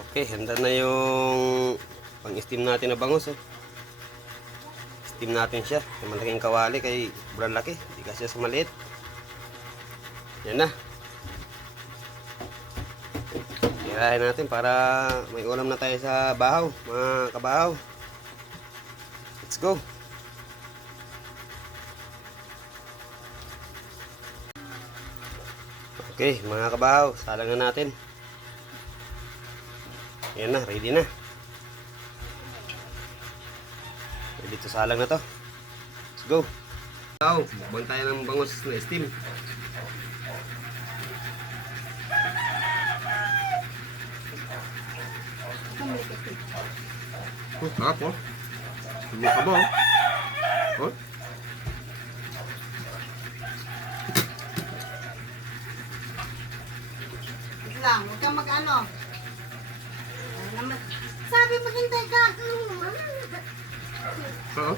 Okay, handa na yung pang-steam natin na bangus. Oh. Steam natin siya. Yung malaking kawali kay sobrang laki. Hindi kasi sa maliit. Yan na. Tirahin natin para may ulam na tayo sa bahaw, mga kabahaw. Let's go. Okay, mga kabahaw, salang na natin. Yan na, ready na. Ready to salang na to. Let's go. Wow, mukbang tayo ng bangus na steam. Sarap oh. Hindi ka ba oh? Oh? Lang, huwag kang mag-ano. Sabi maghintay ka. Oo.